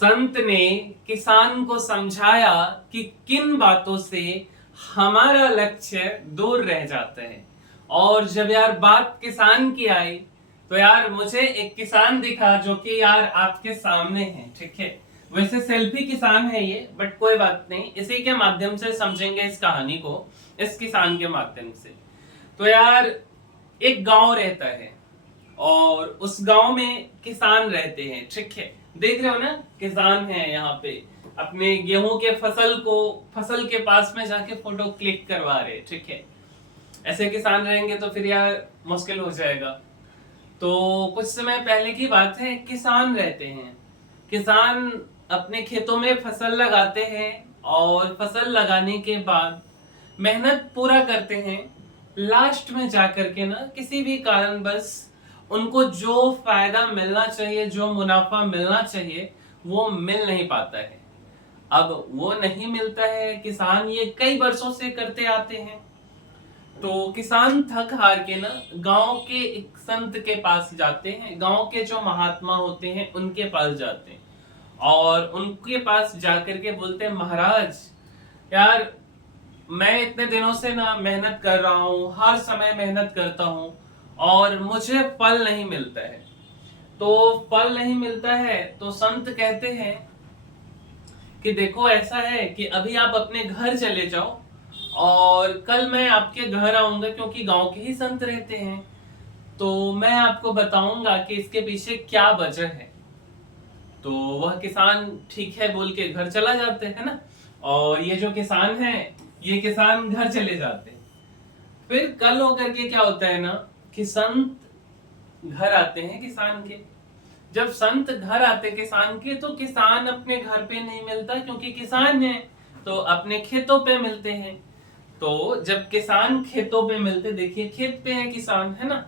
संत ने किसान को समझाया कि किन बातों से हमारा लक्ष्य दूर रह जाता है। और जब यार बात किसान की आई तो यार मुझे एक किसान दिखा जो कि यार आपके सामने है। ठीक है, वैसे सेल्फी किसान है ये, बट कोई बात नहीं, इसी के माध्यम से समझेंगे इस कहानी को, इस किसान के माध्यम से। तो यार एक गांव रहता है और उस गांव में किसान रहते हैं। ठीक है, देख रहे हो ना, किसान है यहाँ पे अपने गेहूं के फसल के पास में जाके फोटो क्लिक करवा रहे। ठीक है, ऐसे किसान रहेंगे तो फिर यार मुश्किल हो जाएगा। तो कुछ समय पहले की बात है, किसान रहते हैं। किसान अपने खेतों में फसल लगाते हैं और फसल लगाने के बाद मेहनत पूरा करते हैं। लास्ट में जाकर के ना किसी भी कारणवश उनको जो फायदा मिलना चाहिए, जो मुनाफा मिलना चाहिए, वो मिल नहीं पाता है। अब वो नहीं मिलता है, किसान ये कई वर्षों से करते आते हैं। तो किसान थक हार के ना गांव के एक संत के पास जाते हैं, गांव के जो महात्मा होते हैं उनके पास जाते हैं और उनके पास जाकर के बोलते हैं, महाराज यार मैं इतने दिनों से ना मेहनत कर रहा हूँ, हर समय मेहनत करता हूँ और मुझे फल नहीं मिलता है। तो फल नहीं मिलता है तो संत कहते हैं कि देखो ऐसा है कि अभी आप अपने घर चले जाओ और कल मैं आपके घर आऊंगा, क्योंकि गांव के ही संत रहते हैं, तो मैं आपको बताऊंगा कि इसके पीछे क्या वजह है। तो वह किसान ठीक है बोल के घर चला जाते हैं ना, और ये जो किसान है ये किसान घर चले जाते हैं। फिर कल होकर के क्या होता है ना कि संत घर आते हैं किसान के। जब संत घर आते किसान के तो किसान अपने घर पे नहीं मिलता, क्योंकि किसान है तो अपने खेतों पे मिलते हैं। तो जब किसान खेतों पे मिलते, देखिए खेत पे है किसान, है ना,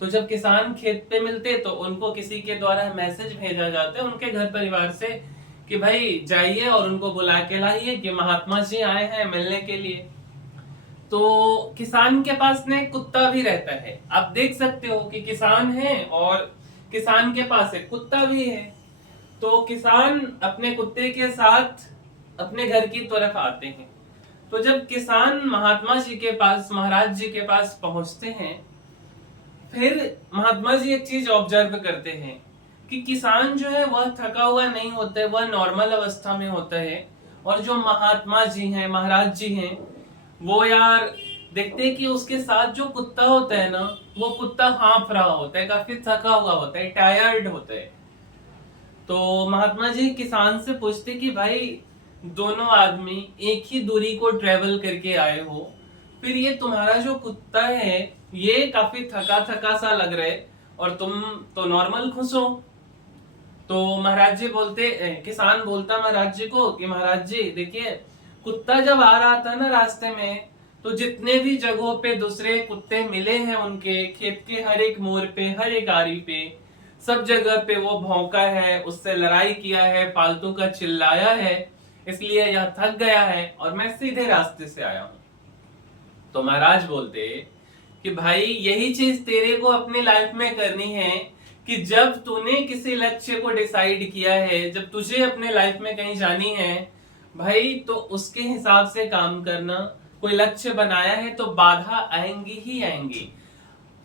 तो जब किसान खेत पे मिलते तो उनको किसी के द्वारा मैसेज भेजा जाता है उनके घर परिवार से कि भाई जाइए और उनको बुला के लाइए कि महात्मा जी आए हैं मिलने के लिए। तो किसान के पास ने कुत्ता भी रहता है, आप देख सकते हो कि किसान है और किसान के पास एक कुत्ता भी है। तो किसान अपने कुत्ते के साथ अपने घर की तरफ आते हैं। तो जब किसान महात्मा जी के पास, महाराज जी के पास पहुंचते हैं, फिर महात्मा जी एक चीज ऑब्जर्व करते हैं कि किसान जो है वह थका हुआ नहीं होता है, वह नॉर्मल अवस्था में होता है। और जो महात्मा जी हैं, महाराज जी हैं, वो यार देखते हैं कि उसके साथ जो कुत्ता होता है ना, वो कुत्ता हाँफ रहा होता है, काफी थका हुआ होता है, टायर्ड होता है। तो महात्मा जी किसान से पूछते कि भाई दोनों आदमी एक ही दूरी को ट्रेवल करके आए हो, फिर ये तुम्हारा जो कुत्ता है ये काफी थका थका सा लग रहा है और तुम तो नॉर्मल खुश हो। तो महाराज जी बोलते, किसान बोलता महाराज जी को कि महाराज जी देखिए, कुत्ता जब आ रहा था ना रास्ते में, तो जितने भी जगहों पे दूसरे कुत्ते मिले हैं उनके खेत के हर एक मोड़ पे, हर एक आरी पे, सब जगह पे वो भौंका है, उससे लड़ाई किया है, फालतू का चिल्लाया है, इसलिए यह थक गया है और मैं सीधे रास्ते से आया हूं। तो महाराज बोलते कि भाई यही चीज तेरे को अपनी लाइफ में करनी है कि जब तूने किसी लक्ष्य को डिसाइड किया है, जब तुझे अपने लाइफ में कहीं जानी है भाई, तो उसके हिसाब से काम करना। कोई लक्ष्य बनाया है तो बाधा आएंगी ही आएंगी,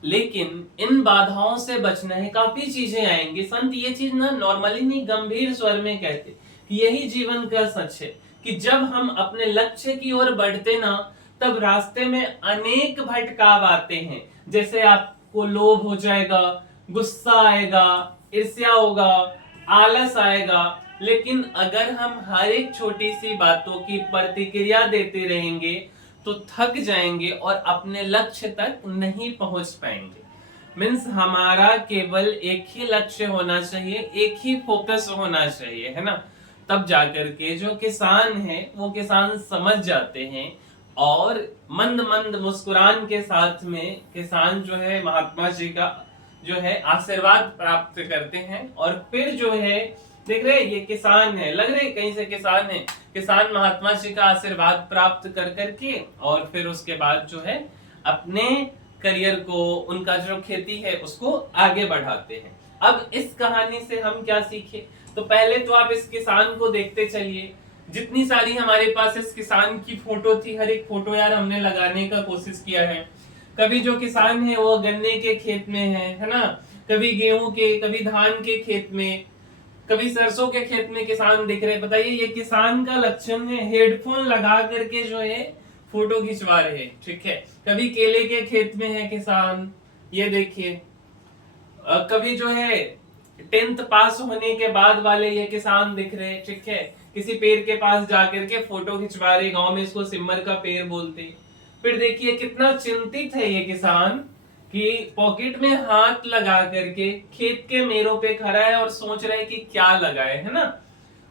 लेकिन इन बाधाओं से बचना है, काफी चीजें आएंगी। संत ये चीज ना नॉर्मली नहीं, गंभीर स्वर में कहते कि यही जीवन का सच है कि जब हम अपने लक्ष्य की ओर बढ़ते ना, तब रास्ते में अनेक भटकाव आते हैं। जैसे आपको लोभ हो जाएगा, गुस्सा आएगा, ईर्ष्या होगा, आलस आएगा, लेकिन अगर हम हर एक छोटी सी बातों की प्रतिक्रिया देते रहेंगे तो थक जाएंगे और अपने लक्ष्य तक नहीं पहुंच पाएंगे। मीन्स हमारा केवल एक ही लक्ष्य होना चाहिए, एक ही फोकस होना चाहिए, है ना। तब जाकर के जो किसान है वो किसान समझ जाते हैं और मंद मंद मुस्कुरान के साथ में किसान जो है महात्मा जी का जो है आशीर्वाद प्राप्त करते हैं। और फिर जो है देख रहे ये किसान है, लग रहे कहीं से किसान है, किसान महात्मा जी का आशीर्वाद प्राप्त कर करके और फिर उसके बाद जो है अपने करियर को, उनका जो खेती है उसको आगे बढ़ाते हैं। अब इस कहानी से हम क्या सीखे, तो पहले तो आप इस किसान को देखते चलिए, जितनी सारी हमारे पास इस किसान की फोटो थी, हर एक फोटो यार हमने लगाने का कोशिश किया है। कभी जो किसान है वो गन्ने के खेत में है ना, कभी गेहूं के, कभी धान के खेत में, कभी सरसों के खेत में किसान दिख रहे। बताइए ये किसान का लक्षण है, हेडफोन लगा करके जो है फोटो खिंचवा रहे हैं, ठीक है। कभी केले के खेत में है किसान, ये देखिए। कभी जो है 10th पास होने के बाद वाले ये किसान दिख रहे, ठीक है। किसी पेड़ के पास जाकर के फोटो खिंचवा रहे, गांव में इसको सिम्मर का पेड़ बोलते। फिर देखिए कितना चिंतित है ये किसान कि पॉकेट में हाथ लगा करके खेत के मेरों पे खड़ा है और सोच रहा है कि क्या लगाए, है ना।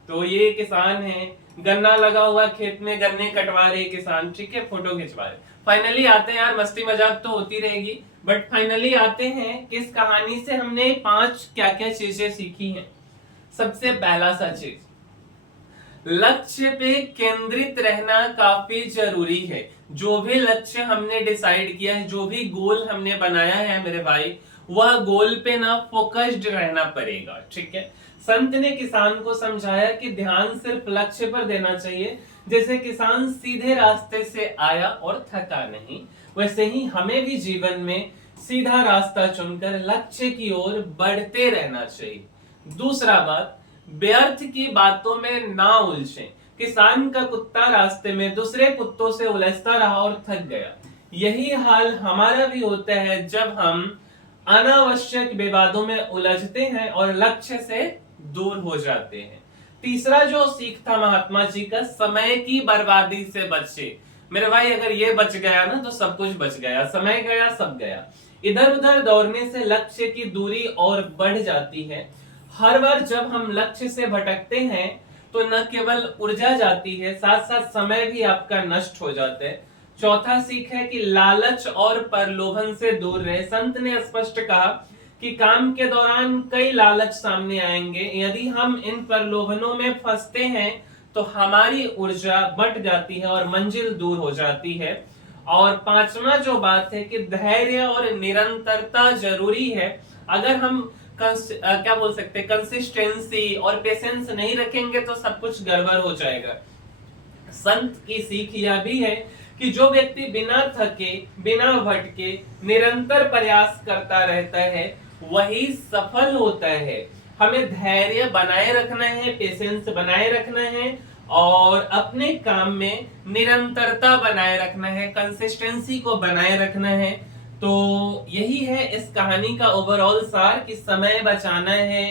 तो ये किसान है, गन्ना लगा हुआ खेत में, गन्ने कटवा रहे किसान, ठीक है, फोटो खिंचवा रहे। फाइनली आते हैं यार, मस्ती मजाक तो होती रहेगी, बट फाइनली आते हैं कि इस कहानी से हमने 5 क्या क्या चीजें सीखी हैं। सबसे पहला सा चीज, लक्ष्य पे केंद्रित रहना काफी जरूरी है। जो भी लक्ष्य हमने डिसाइड किया है, जो भी गोल हमने बनाया है मेरे भाई, वह गोल पे ना फोकस्ड रहना पड़ेगा, ठीक है। संत ने किसान को समझाया कि ध्यान सिर्फ लक्ष्य पर देना चाहिए। जैसे किसान सीधे रास्ते से आया और थका नहीं, वैसे ही हमें भी जीवन में सीधा रास्ता चुनकर लक्ष्य की ओर बढ़ते रहना चाहिए। दूसरा बात, व्यर्थ की बातों में ना उलझें। किसान का कुत्ता रास्ते में दूसरे कुत्तों से उलझता रहा और थक गया। यही हाल हमारा भी होता है जब हम अनावश्यक विवादों में उलझते हैं और लक्ष्य से दूर हो जाते हैं। तीसरा जो सीख था महात्मा जी का, समय की बर्बादी से बचे। मेरे भाई अगर ये बच गया ना तो सब कुछ बच गया, समय गया सब गया। इधर उधर दौड़ने से लक्ष्य की दूरी और बढ़ जाती है। हर बार जब हम लक्ष्य से भटकते हैं तो न केवल ऊर्जा जाती है, साथ साथ समय भी आपका नष्ट हो जाता है। चौथा सीख है कि लालच और प्रलोभन से दूर रहे। संत ने स्पष्ट कहा कि काम के दौरान कई लालच सामने आएंगे, यदि हम इन प्रलोभनों में फंसते हैं तो हमारी ऊर्जा बट जाती है और मंजिल दूर हो जाती है। और पांचवा जो बात है कि धैर्य और निरंतरता जरूरी है। अगर हम क्या बोल सकते हैं, कंसिस्टेंसी और पेशेंस नहीं रखेंगे तो सब कुछ गड़बड़ हो जाएगा। संत की सीख यह भी है कि जो व्यक्ति बिना थके, बिना भटके निरंतर प्रयास करता रहता है वही सफल होता है। हमें धैर्य बनाए रखना है, पेशेंस बनाए रखना है और अपने काम में निरंतरता बनाए रखना है, कंसिस्टेंसी को बनाए रखना है। तो यही है इस कहानी का ओवरऑल सार कि समय बचाना है,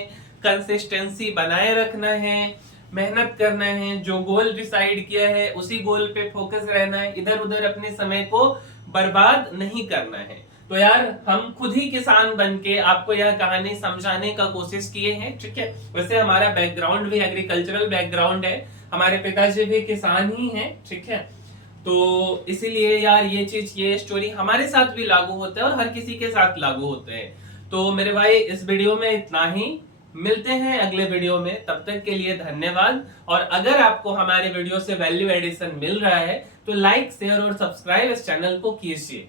कंसिस्टेंसी बनाए रखना है, मेहनत करना है, जो गोल डिसाइड किया है उसी गोल पे फोकस रहना है, इधर उधर अपने समय को बर्बाद नहीं करना है। तो यार हम खुद ही किसान बनके आपको यह कहानी समझाने का कोशिश किए हैं, ठीक है। वैसे हमारा बैकग्राउंड भी एग्रीकल्चरल बैकग्राउंड है, हमारे पिताजी भी किसान ही हैं, ठीक है। तो इसीलिए यार ये चीज, ये स्टोरी हमारे साथ भी लागू होता है और हर किसी के साथ लागू होते हैं। तो मेरे भाई इस वीडियो में इतना ही, मिलते हैं अगले वीडियो में, तब तक के लिए धन्यवाद। और अगर आपको हमारे वीडियो से वैल्यू एडिशन मिल रहा है तो लाइक, शेयर और सब्सक्राइब इस चैनल को कीजिए।